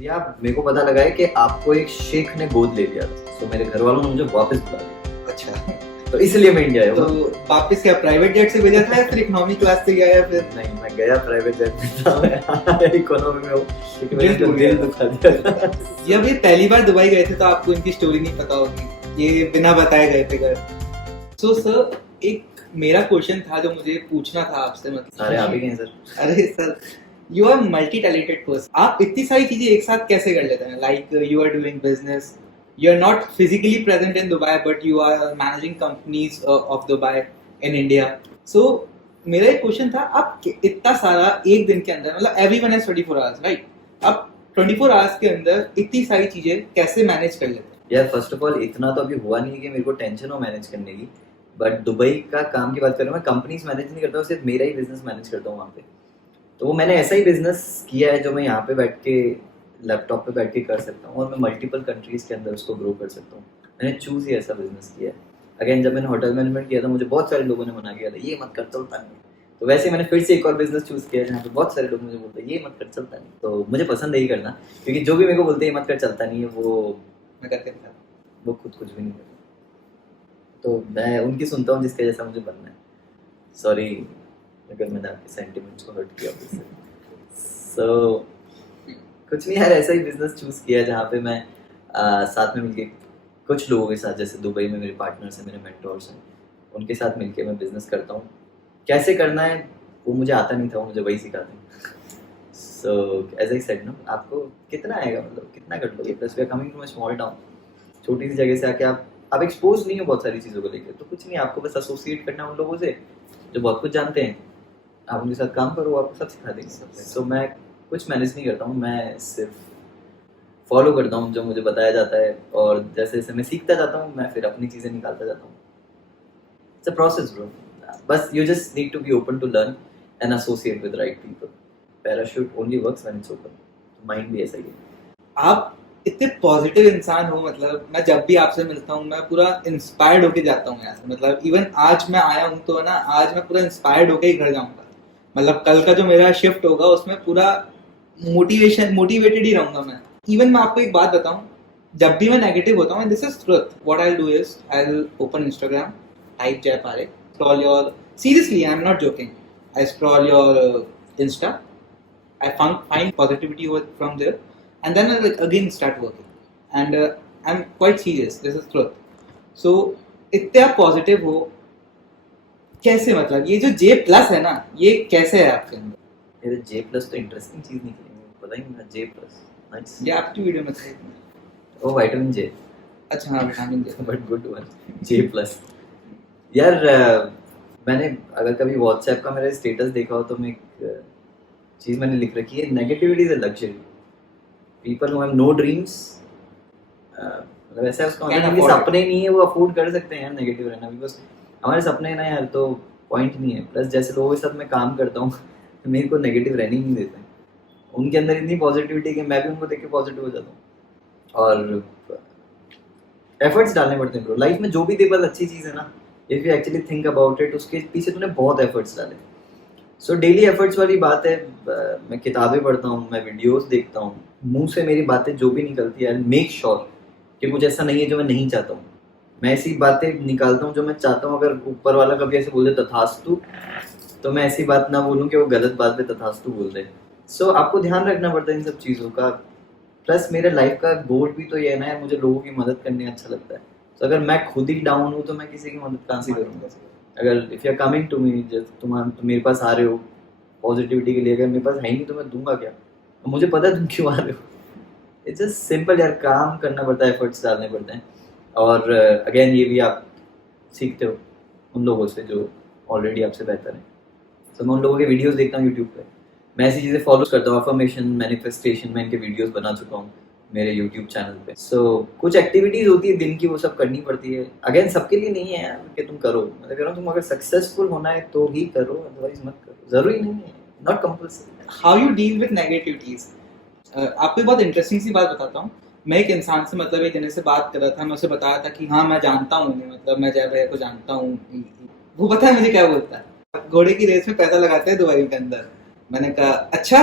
या मेरे को पता लगा है कि आपको एक शेख ने गोद ले लिया था, तो मेरे घर वालों ने मुझे वापस बुला लिया। अच्छा, तो इसलिए मैं इंडिया आया तो हूँ। वापस क्या प्राइवेट जेट से भेजा था या फिर इकोनॉमी क्लास से गया या फिर? नहीं, मैं गया प्राइवेट जेट में था, मैं इकोनॉमी में हूँ, क्योंकि मैंने दिल तो टूट दिल गया। दुखा दिया था। ये अभी पहली बार दुबई गए थे तो आपको इनकी स्टोरी नहीं पता होगी, ये बिना बताए गए थे घर। सो सर, एक मेरा क्वेश्चन था जो मुझे पूछना था आपसे, मतलब सारे आप ही गए सर। अरे sir, you are multi talented person, आप इतनी सारी चीजें एक साथ कैसे कर लेते हैं? Like you are doing business, you are not physically present in Dubai but you are managing companies of Dubai in India. So मेरा एक क्वेश्चन था, आप इतना सारा एक दिन के अंदर, मतलब एवरीवन हैज 24 आवर्स राइट, आप 24 आवर्स के अंदर इतनी सारी चीजें कैसे मैनेज कर लेते हैं? यार फर्स्ट ऑफ ऑल इतना तो अभी हुआ नहीं है कि मेरे को टेंशन हो मैनेज करने की, बट दुबई का काम की बात करूँ, मैं कंपनीज मैनेज नहीं करता हूँ, सिर्फ मेरा ही बिजनेस मैनेज करता हूँ वहाँ पे। तो वो मैंने ऐसा ही बिजनेस किया है जो मैं यहाँ पे बैठ के लैपटॉप पे बैठ के कर सकता हूँ, और मैं मल्टीपल कंट्रीज के अंदर उसको ग्रो कर सकता हूँ। मैंने चूज ही ऐसा बिजनेस किया है। अगेन जब मैंने होटल मैनेजमेंट किया था, मुझे बहुत सारे लोगों ने मना किया था ये मत कर, चलता नहीं। तो वैसे ही मैंने फिर से एक और बिजनेस चूज किया जहाँ पे बहुत सारे लोग मुझे बोलते हैं ये मत कर, चलता नहीं। तो मुझे पसंद है ही करना, क्योंकि जो भी मेरे को बोलते हैं ये मत कर, चलता नहीं है, मैं करके था। वो खुद कुछ भी नहीं करता। तो मैं उनकी सुनता हूँ जिसके जैसा मुझे बनना है। सॉरी अगर मैंने आपके सेंटिमेंट्स को हर्ट किया उससे। सो कुछ नहीं यार, ऐसा ही बिजनेस चूज किया जहाँ पे मैं साथ में मिलके कुछ लोगों के साथ, जैसे दुबई में मेरे पार्टनर्स हैं, मेरे मेंटोर्स हैं, उनके साथ मिलके मैं बिजनेस करता हूँ। कैसे करना है वो मुझे आता नहीं था, वो मुझे वही सिखाते हैं। सो एज आई सेड ना, आपको कितना आएगा, मतलब कितना कर लोगे, plus we are coming from a small town, छोटी सी जगह से आके आप एक्सपोज नहीं हो बहुत सारी चीज़ों को लेकर, तो कुछ नहीं, आपको बस एसोसिएट करना उन लोगों से जो बहुत कुछ जानते हैं, आप उनके साथ काम करो, आपको सब सिखा देंगे। सो मैं कुछ मैनेज नहीं करता हूँ, मैं सिर्फ फॉलो करता हूँ जो मुझे बताया जाता है, और जैसे जैसे मैं सीखता जाता हूँ मैं फिर अपनी चीज़ें निकालता जाता हूँ। इट्स अ प्रोसेस ब्रो, बस you just need to be open to learn and associate with right people. Parachute only works when it's open. Mind भी ऐसा ही है। आप इतने पॉजिटिव इंसान हो, मतलब मैं जब भी आपसे मिलता हूँ मैं पूरा इंस्पायर्ड होके जाता हूँ यहाँ से। मतलब इवन आज मैं आया हूँ तो ना, आज मैं पूरा इंस्पायर्ड होके ही घर जाऊंगा। मतलब कल का जो मेरा शिफ्ट होगा उसमें पूरा मोटिवेटेड ही रहूंगा मैं। इवन मैं आपको एक बात बताऊं, जब भी मैं नेगेटिव होता हूँ, this is truth, what I do is I will open Instagram, type जय पारे, scroll your, seriously I am not joking, I scroll your Insta, I find positivity from there, and then I like again start working. And I'm quite serious. This is truth. So इतने आप positive हो कैसे? मतलब ये जो J plus है ना, ये कैसे है आपके अंदर? मेरे J प्लस तो इंटरेस्टिंग चीज़ निकली, पता ही नहीं था J प्लस। नाइस। ये आपकी वीडियो में था। ओ विटामिन J। अच्छा हाँ, vitamin J। But good one, J plus. यार मैंने अगर कभी व्हाट्सएप का मेरा स्टेटस देखा हो तो मैं एक चीज़ मैंने लिख रखी है, negativity is a luxury, people who have know dreams, मतलब ऐसा है उसका मतलब कि सपने नहीं है वो अफोर्ड कर सकते हैं नेगेटिव रहना, बिकॉज हमारे सपने ना यार, तो पॉइंट नहीं है। प्लस जैसे लोगों के साथ मैं काम करता हूँ तो मेरे को नेगेटिव रहने ही नहीं देते हैं, उनके अंदर इतनी पॉजिटिविटी कि मैं भी उनको देख के पॉजिटिव हो जाता हूँ। और एफर्ट्स डालने पड़ते हैं ब्रो लाइफ में, जो भी तेरे पास अच्छी चीज़ है ना, if you actually think about it, उसके पीछे तूने बहुत एफर्ट्स डाले। सो डेली एफर्ट्स वाली बात है। मैं किताबें पढ़ता हूँ, मैं वीडियोस देखता हूँ, मुंह से मेरी बातें जो भी निकलती है, मेक श्योर कि कुछ ऐसा नहीं है जो मैं नहीं चाहता हूँ। मैं ऐसी बातें निकालता हूँ जो मैं चाहता हूँ। अगर ऊपर वाला कभी ऐसे बोल दे तथास्तु, तो मैं ऐसी बात ना बोलूँ कि वो गलत बात पे तथास्तु बोल दे। सो आपको ध्यान रखना पड़ता है इन सब चीज़ों का। प्लस मेरे लाइफ का गोल भी तो ये है ना यार, मुझे लोगों की मदद करनी अच्छा लगता है। तो अगर मैं खुद ही डाउन हूँ तो मैं किसी की मदद कहाँ से करूँगा? अगर if you are coming to me, तुम मेरे पास आ रहे हो पॉजिटिविटी के लिए, अगर मेरे पास है ही नहीं तो मैं दूंगा क्या? तो मुझे पता है तुम क्यों आ रहे हो। इट्स जस्ट सिंपल यार, काम करना पड़ता है, एफर्ट्स डालने पड़ते हैं। और अगेन ये भी आप सीखते हो उन लोगों से जो ऑलरेडी आपसे बेहतर है। तो मैं उन लोगों के वीडियोस देखता हूँ यूट्यूब पे, मैं ऐसी चीज़ें फॉलो करता हूँ। अफर्मेशन, मैनिफेस्टेशन, मैं इनके वीडियोस बना चुका हूँ मेरे यूट्यूब चैनल पे। सो कुछ एक्टिविटीज़ होती है दिन की, वो सब करनी पड़ती है। अगेन सबके लिए नहीं है यार कि तुम करो, मैं कह रहा हूँ तुम अगर सक्सेसफुल होना है तो ही करो, अदरवाइज मत करो, ज़रूरी नहीं है, not compulsory. How you deal with negativities? आपको बहुत इंटरेस्टिंग सी बात बताता हूँ। मैं एक इंसान से मतलब एक जने से बात कर रहा था, मैं उसे बताया था कि हाँ मैं जानता हूँ, मतलब मैं जय भैया को जानता हूँ। वो पता है मुझे क्या बोलता है? घोड़े की रेस में पैसा लगाते हैं दुबई के अंदर। मैंने कहा अच्छा,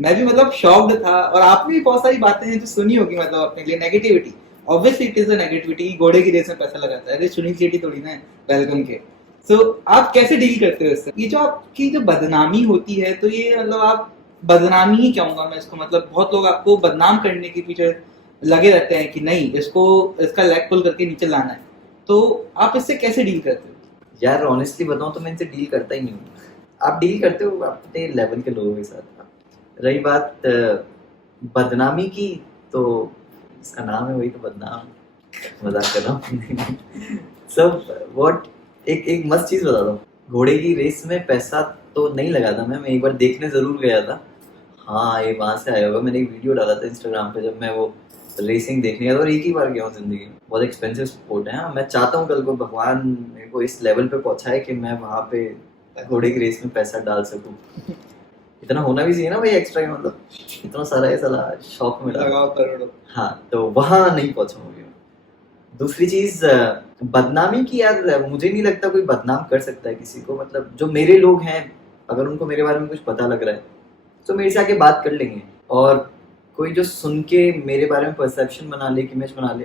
मैं भी मतलब शॉक्ड था। और आपने भी बहुत सारी बातें हैं जो सुनी होगी मतलब अपने लिए negativity, obviously it is a negativity, घोड़े की रेस में पैसा लगाता है, अरे सुनील शेट्टी थोड़ी ना है वेलकम के। सो आप कैसे डील करते हो इससे? ये जो आपकी जो बदनामी होती है, तो ये मतलब आप बदनामी ही कहूंगा मैं इसको, मतलब बहुत लोग आपको बदनाम करने के पीछे लगे रहते हैं कि नहीं इसको, इसका लेग पुल करके नीचे लाना है, तो आप इससे कैसे डील करते हो? यार ऑनेस्टली बताऊं तो मैं इनसे डील करता ही नहीं हूँ। आप डील करते हो अपने लेवल के लोगों के साथ। रही बात बदनामी की, तो इसका नाम है वही तो बदनाम, मजाक कर रहा हूँ। सब व्हाट, एक मस्त चीज बता दो, घोड़े की रेस में पैसा तो नहीं लगा था मैं एक बार देखने जरूर गया था। हाँ ये वहां से आया होगा, मैंने एक वीडियो डाला था इंस्टाग्राम पे जब मैं वो रेसिंग देखने गया था, और एक ही बार गया हूँ जिंदगी में। बहुत एक्सपेंसिव स्पोर्ट है। हाँ, मैं चाहता हूँ कल को भगवान मेरे को इस लेवल पे पहुंचाए कि मैं वहां पे घोड़े की रेस में पैसा डाल सकूं। इतना होना भी चाहिए ना भाई एक्स्ट्रा, मतलब इतना सारा है साला शौक में लगाओ करोड़ों। हाँ, तो वहां नहीं पहुंचाऊंगी। दूसरी चीज बदनामी की, यार मुझे नहीं लगता कोई बदनाम कर सकता है किसी को। मतलब जो मेरे लोग हैं, अगर उनको मेरे बारे में कुछ पता लग रहा है तो मेरे से आके बात कर लेंगे। और कोई जो सुन के मेरे बारे में परसेप्शन बना ले, इमेज बना ले,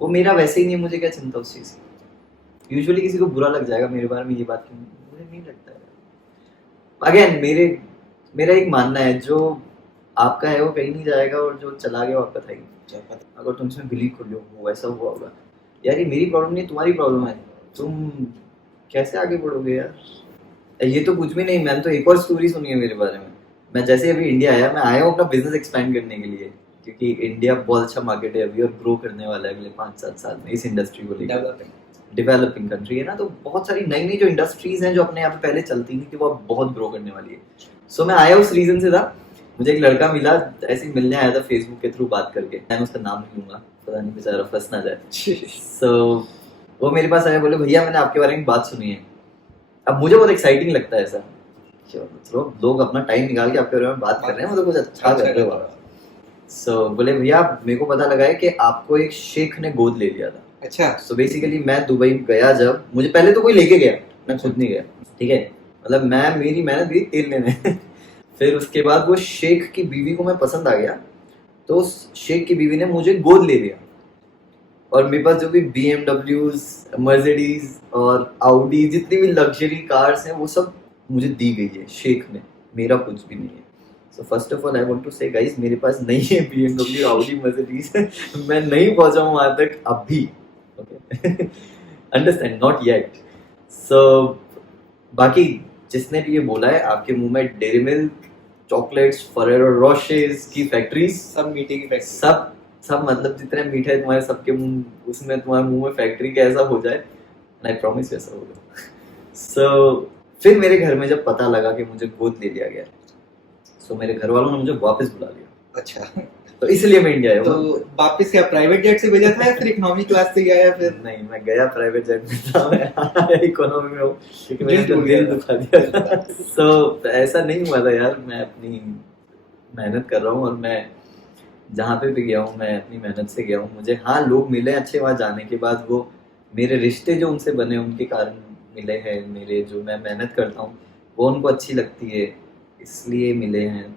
वो मेरा वैसे ही नहीं है, मुझे क्या चिंता उस चीज़ की। यूजुअली किसी को बुरा लग जाएगा मेरे बारे में ये बात की, मुझे नहीं लगता है। अगेन मेरा एक मानना है, जो आपका है वो कहीं नहीं जाएगा, और जो चला गया वो आपका था ही। अगर तुम इसमें बिलीव कर लो वो ऐसा हुआ होगा, यार ये मेरी प्रॉब्लम नहीं, तुम्हारी प्रॉब्लम है, तुम कैसे आगे बढ़ोगे यार। ये तो कुछ भी नहीं, मैंने तो एक और स्टोरी सुनी है मेरे बारे में। मैं जैसे अभी इंडिया आया, मैं आया हूँ अपना बिजनेस एक्सपेंड करने के लिए, क्योंकि इंडिया बहुत अच्छा मार्केट है अभी और ग्रो करने वाला है अगले 5-7 साल में इस इंडस्ट्री को लेकर। डेवलपिंग कंट्री है ना, तो बहुत सारी नई नई जो इंडस्ट्रीज हैं जो अपने यहाँ पे पहले चलती नहीं थी, वो अब बहुत ग्रो करने वाली है। सो मैं आया उस रीजन से था। मुझे एक लड़का मिला, ऐसे ही मिलने आया था फेसबुक के थ्रू बात करके, मैं उसका नाम नहीं लूंगा, पता नहीं बेचारा फंस ना जाए। सो वो मेरे पास आया, बोले भैया मैंने आपके बारे में बात सुनी है। अब मुझे बहुत एक्साइटिंग लगता है ऐसा, चलो लोग अपना टाइम निकाल के आपके बारे में बात कर रहे हैं, मतलब कुछ अच्छा कर रहे हो। सो बोले भैया मेरे को पता लगा है कि आपको एक शेख ने गोद ले लिया था। अच्छा। सो बेसिकली मैं दुबई गया जब, मुझे पहले तो कोई लेके गया, मैं खुद नहीं गया, ठीक है। मतलब मैं मेरी मेहनत गई तेल लेने। फिर उसके बाद वो शेख की बीवी को मैं पसंद आ गया, तो उस शेख की बीवी ने मुझे गोद ले लिया। और मेरे पास जो भी BMWs, मर्सिडीज और आउडी, जितनी भी लग्जरी कार्स हैं, वो सब मुझे दी गई है शेख ने, मेरा कुछ भी नहीं है। So first of all I want to say guys, मेरे पास नहीं है BMW, आउडी, मर्सिडीज। मैं नहीं पहुंचा हूं वहां तक अभी, okay. Understand, not yet. So बाकी जिसने भी ये बोला है, आपके मुंह में dairy milk, chocolates, Ferrero Rochers की फैक्ट्रीज, सब मीठे की फैक्ट्री, सब मतलब जितने मीठे तुम्हारे सबके मुंह, उसमें तुम्हारे मुंह में फैक्ट्री का ऐसा हो जाए, आई प्रॉमिस ऐसा होगा। सो फिर मेरे घर में जब पता लगा कि मुझे गोद ले लिया गया, सो मेरे घर वालों ने मुझे वापस बुला लिया। अच्छा, तो इसलिए मैं इंडिया आया। तो वापस क्या प्राइवेट जेट से भेजा था या फिर इकोनॉमी क्लास से गया? फिर नहीं, मैं गया प्राइवेट जेट में था, मैं इकोनॉमी में हूँ क्योंकि मैंने तो दिल दुखा दिया था। सो ऐसा नहीं हुआ था यार, मैं अपनी मेहनत कर रहा हूँ, और मैं जहाँ पे भी गया हूँ मैं अपनी मेहनत से गया हूँ। मुझे हाँ लोग मिले अच्छे वहाँ जाने के बाद, वो मेरे रिश्ते जो उनसे बने उनके कारण मिले हैं, मेरे जो मैं मेहनत करता हूँ वो उनको अच्छी लगती है, इसलिए मिले हैं।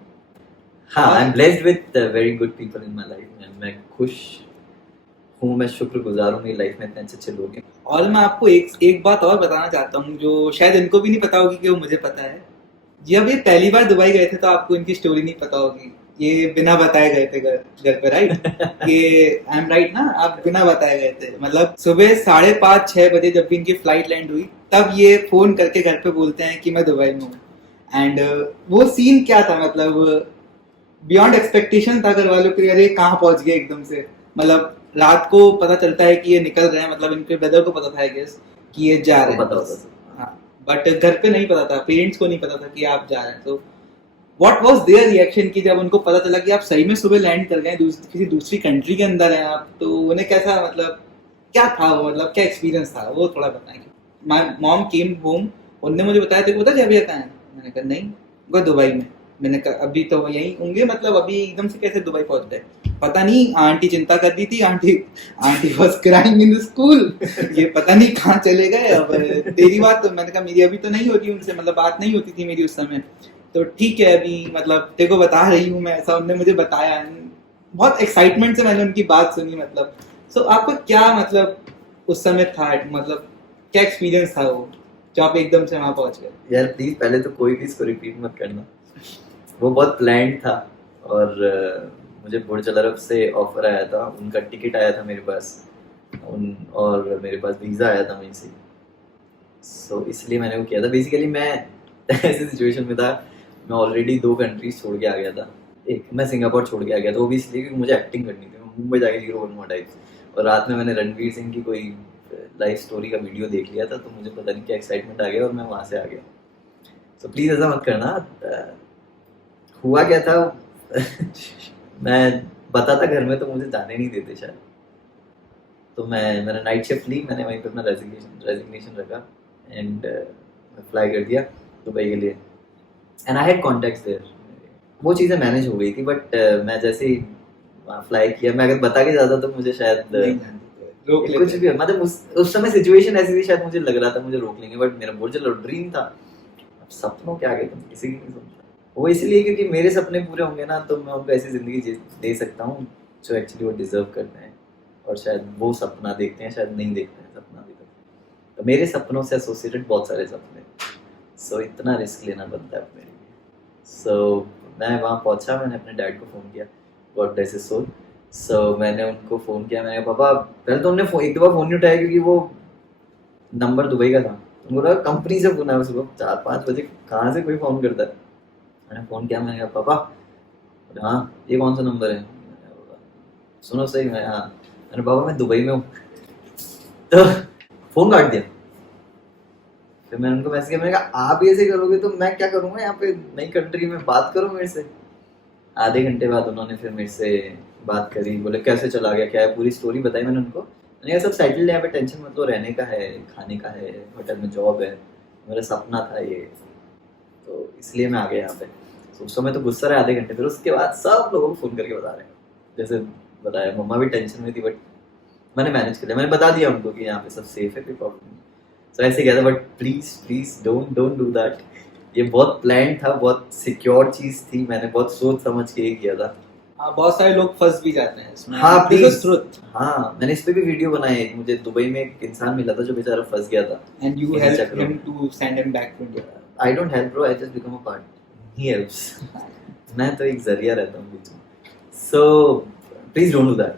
हाँ, I am blessed with very good people in my life. मैं खुश हूँ, मैं शुक्रगुजार हूँ, मेरी लाइफ में इतने अच्छे अच्छे लोग हैं। और मैं आपको एक बात और बताना चाहता हूँ जो शायद इनको भी नहीं पता होगी कि वो मुझे पता है। जब ये पहली बार दुबई गए थे तो आपको इनकी स्टोरी नहीं पता होगी, ये बिना बताए गए थे घर पे, राइट? ये आई एम राइट ना, आप बिना बताए गए थे। मतलब सुबह 5:30-6 बजे जब भी इनकी फ्लाइट लैंड हुई, तब ये फोन करके घर पे बोलते हैं कि मैं दुबई में हूँ। एंड वो सीन क्या था, मतलब बियॉन्ड एक्सपेक्टेशन था घर वालों के, अरे कहाँ पहुंच गए एकदम से। मतलब रात को पता चलता है कि ये निकल रहे हैं, मतलब इनके ब्रदर को पता था आई गेस कि ये जा रहे हैं, पता होता था। हाँ, बट घर पे नहीं पता था, पेरेंट्स को नहीं पता था कि आप जा रहे हैं। तो व्हाट वाज देयर रिएक्शन कि जब उनको पता चला कि आप सही में सुबह लैंड कर गए, किसी दूसरी कंट्री के अंदर हैं आप, तो उन्हें कैसा, मतलब क्या था वो, मतलब क्या एक्सपीरियंस था वो थोड़ा बताएं। माय मॉम केम होम, उन्होंने मुझे बताया, तेरे को पता जब कहाँ है? मैंने कहा नहीं, वो दुबई में। मैंने कहा अभी तो यहीं होंगे, मतलब अभी एकदम से कैसे दुबई पहुंच गए? पता नहीं, आंटी चिंता कर दी थी, aunty was crying in the school, ये पता नहीं कहाँ चले गए। अब तेरी बात तो, मैंने कहा मेरी अभी तो नहीं होती उनसे, मतलब बात नहीं होती थी मेरी उस समय। तो ठीक है, अभी मतलब तेरे को बता रही हूँ मैं, ऐसा उन्होंने मुझे बताया, बहुत एक्साइटमेंट से मैंने उनकी बात सुनी। मतलब सो आपको क्या मतलब उस समय था, मतलब क्या एक्सपीरियंस था वो जो आप एकदम से वहाँ पहुँच गए? यार प्लीज पहले तो कोई भी इसको रिपीट मत करना, वो बहुत प्लान्ड था। और मुझे बुर्ज अल अरब से ऑफर आया था, उनका टिकट आया था मेरे पास, और मेरे पास वीज़ा आया था वहीं से। सो इसलिए मैंने वो किया था। बेसिकली मैं ऐसी सिचुएशन में था, मैं ऑलरेडी 2 कंट्रीज छोड़ के आ गया था। एक मैं सिंगापुर छोड़ के आ गया था, वो भी इसलिए क्योंकि मुझे एक्टिंग करनी थी। मैं मुंबई जाके 011 टाइप्स, और रात में मैंने रणवीर सिंह की कोई लाइफ स्टोरी का वीडियो देख लिया था, तो मुझे पता नहीं क्या एक्साइटमेंट आ गया और मैं वहाँ से आ गया। सो प्लीज़ ऐसा मत करना। हुआ क्या था मैं बताता घर में तो मुझे जाने नहीं देते शायद, तो मैंने नाइट शिफ्ट ली, मैंने वहीं पे अपना रेजिग्नेशन रखा एंड मैं फ्लाई कर दिया दुबई के लिए। And I had contacts there, वो चीज़ें मैनेज हो गई थी। बट मैं जैसे ही वहाँ फ्लाई किया, मैं अगर बता के जाता तो मुझे शायद नहीं जानते थे, रोक कुछ लेते भी, मतलब उस समय सिचुएशन ऐसी थी, शायद मुझे लग रहा था मुझे रोक लेंगे, बट मेरा बुर्ज अल ड्रीम था। अब सपनों के आगे तुम किसी की नहीं सुनता। वो इसलिए क्योंकि मेरे सपने पूरे होंगे ना, तो मैं उनको ऐसी ज़िंदगी दे सकता हूँ जो एक्चुअली वो डिज़र्व करते हैं, और शायद वो सपना देखते हैं, शायद नहीं देखते हैं सपना अभी तक। तो मेरे सपनों से एसोसिएटेड बहुत सारे सपने, सो इतना रिस्क लेना बनता है अपने लिए। सो मैं वहाँ पहुँचा, मैंने अपने डैड को फ़ोन किया, गॉड ब्लेस हिज सोल। सो मैंने उनको फ़ोन किया, मैंने कहा पापा, पहले तो उन्होंने एक दफ़ा फ़ोन नहीं उठाया क्योंकि वो नंबर दुबई का था। तो बोला कंपनी से फ़ोन आया सुबह 4-5 बजे, कहाँ से कोई फ़ोन करता है। मैंने फ़ोन किया, मैंने कहा पापा, बोले हाँ ये कौन सा नंबर है। मैंने बोला सुनो सही, मैं हाँ, मैंने पापा मैं दुबई में हूँ। तो फ़ोन काट दिया। फिर मैंने उनको मैसेज किया, मैंने कहा आप ऐसे करोगे तो मैं क्या करूँगा यहाँ पे नई कंट्री में, बात करो मेरे से। आधे घंटे बाद उन्होंने फिर मेरे से बात करी, बोले कैसे चला गया, क्या है, पूरी स्टोरी बताई मैंने उनको। मैंने कहा सब सेटल्ड है यहाँ पे, टेंशन मत लो, रहने का है, खाने का है, होटल में जॉब है, मेरा सपना था ये, तो इसलिए मैं आ गया यहाँ पे। तो उस समय तो गुस्सा रहा आधे घंटे, फिर उसके बाद सब लोगों को फ़ोन करके बता रहे हैं। जैसे बताया, मम्मा भी टेंशन में थी, बट मैंने मैनेज कर लिया, मैंने बता दिया उनको कि यहाँ पे सब सेफ है, कोई प्रॉब्लम नहीं। सो ऐसे गया था, but please please don't do that. ये बहुत प्लान था, बहुत सिक्योर चीज़ थी, मैंने बहुत सोच समझ के ये किया था। हाँ, बहुत सारे लोग फंस भी जाते हैं इसमें। हाँ This is प्लीज, truth. हाँ मैंने इस पे भी वीडियो बनाई है। मुझे दुबई में एक इंसान मिला था जो बेचारा फंस गया था। And you इन्हीं helped चक्करों him में। to send him back to India. I don't help bro, I just become a part. He helps. मैं तो एक जरिया रहता हूँ बीच में। So please don't do that.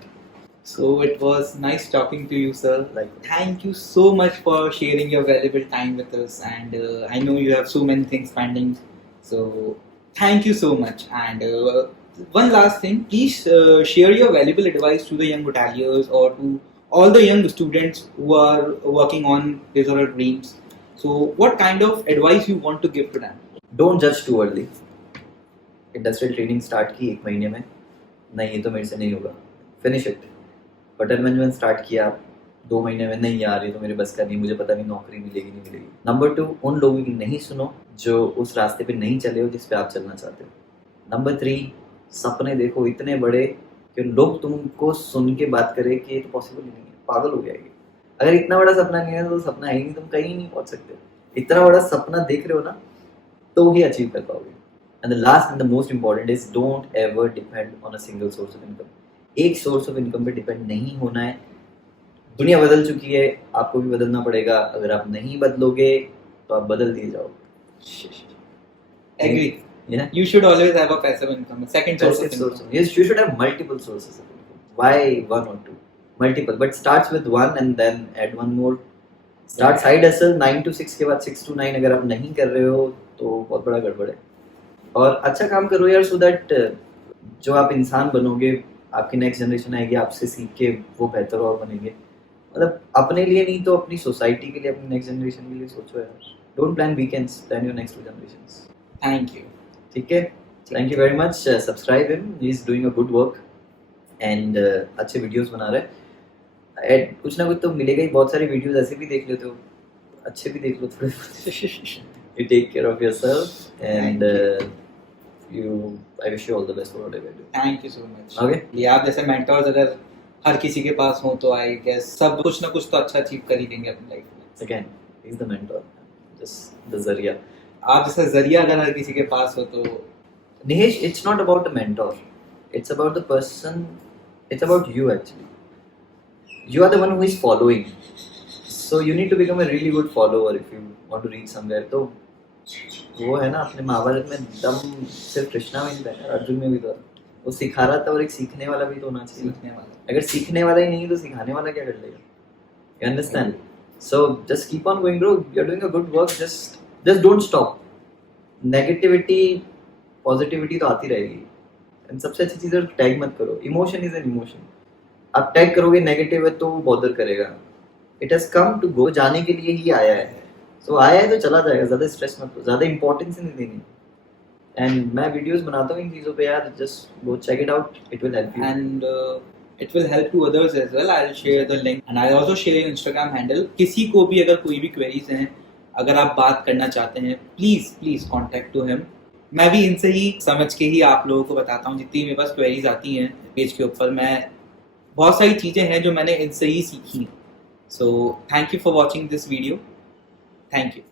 So it was nice talking to you, sir. Like, Thank you so much for sharing your valuable time with us. And I know you have so many things pending. So thank you so much. And one last thing, please share your valuable advice to the young hoteliers or to all the young students who are working on his or her dreams. So what kind of advice you want to give to them? don't judge too early. Industrial training start की 1 महीने में, नहीं ये तो मेरे से नहीं होगा, finish it. Hotel management start किया 2 महीने में, नहीं यार ये तो मेरे बस का नहीं, मुझे पता नहीं नौकरी मिलेगी नहीं मिलेगी। नंबर 2, उन लोगों की नहीं सुनो जो उस रास्ते पे नहीं चले हो जिस पे आप चलना चाहते हो। नंबर 3, सपने देखो इतने बड़े कि लोग तुमको सुन के बात करें कि ये तो पॉसिबल ही नहीं है, पागल हो जाएगी। अगर इतना बड़ा सपना नहीं है तो सपना है ही नहीं, तुम कहीं नहीं पहुंच सकते। इतना बड़ा सपना देख रहे हो ना, तो ही अचीव कर पाओगे। And the last and the most important is don't ever depend on a single source of income. एक सोर्स ऑफ इनकम पे डिपेंड नहीं होना है। दुनिया बदल चुकी है, आपको भी बदलना पड़ेगा। अगर आप नहीं बदलोगे तो आप बदल दिए जाओगे। Agree. Yeah. You should always have a passive income, a second source of income. Yes, you should have multiple sources of income. Why 1 or 2? Multiple, but starts with 1 and then add 1 more. Start side hustle 9 to 6 के बाद 6 to 9 अगर आप नहीं कर रहे हो तो बहुत बड़ा गड़बड़ है। और अच्छा काम करो यार, सो दैट जो आप इंसान बनोगे, आपकी नेक्स्ट जनरेशन आएगी आपसे सीख के, वो बेहतर और बनेंगे। मतलब अपने लिए नहीं तो अपनी सोसाइटी के लिए, अपनी नेक्स्ट जनरेशन के लिए सोचो यार। Don't plan weekends, plan your next 2 generations. Thank you. ठीक है, thank you very much. Subscribe him, he is doing a good work and अच्छे वीडियोस बना रहे हैं। कुछ ना कुछ तो मिलेगा ही, बहुत सारे वीडियोस ऐसे भी देख लेते हो, अच्छे भी देख लो थोड़े। You take care of yourself and I wish you all the best for whatever you do. Thank you so much. Okay. ये आप जैसे मेंटर्स अगर हर किसी के पास हो तो आई गेस सब कुछ ना कुछ तो अच्छा अचीव कर ही देंगे अपनी लाइफ में। Again, he's the mentor, just the Zaria. आप जैसा जरिया अगर हर किसी के पास हो तो Nihesh, it's not about a mentor. It's about the person. It's about you actually. You are the one who is following. So you need to become a really good follower if you want to reach somewhere. तो वो है ना अपने महाभारत में दम सिर्फ कृष्णा में ही था यार, अर्जुन में भी था। वो सिखा रहा था और एक सीखने वाला भी तो होना चाहिए। सीखने वाला। अगर सीखने वाला ही नहीं है तो सिखाने वाला क्या कर लेगा? You understand? So just keep on going, bro. You're doing a good work. Just don't stop. Negativity, positivity तो आती रहेगी। And सबसे अच्छी चीज़ है टैग मत करो। Emotion is an emotion. आप टैग करोगे नेगेटिव है तो वो बॉदर करेगा। It has come to go, जाने के लिए ही आया है। So आया है तो चला जाएगा, ज़्यादा स्ट्रेस मत लो, ज़्यादा इंपॉर्टेंस नहीं देनी। And मैं वीडियोस बनाता हूँ इन चीज़ों पे यार, just go check it out, it will help you. And it will help to others as well. I'll share the link and I'll also share your Instagram handle. किसी को भी अगर कोई भी queries हैं, अगर आप बात करना चाहते हैं, please contact to him. मैं भी इनसे ही समझ के ही आप लोगों को बताता हूँ, जितनी मेरे पास क्वेरीज आती हैं पेज के ऊपर, मैं बहुत सारी चीज़ें हैं जो मैंने इनसे ही सीखी। So thank you for watching this video. Thank you.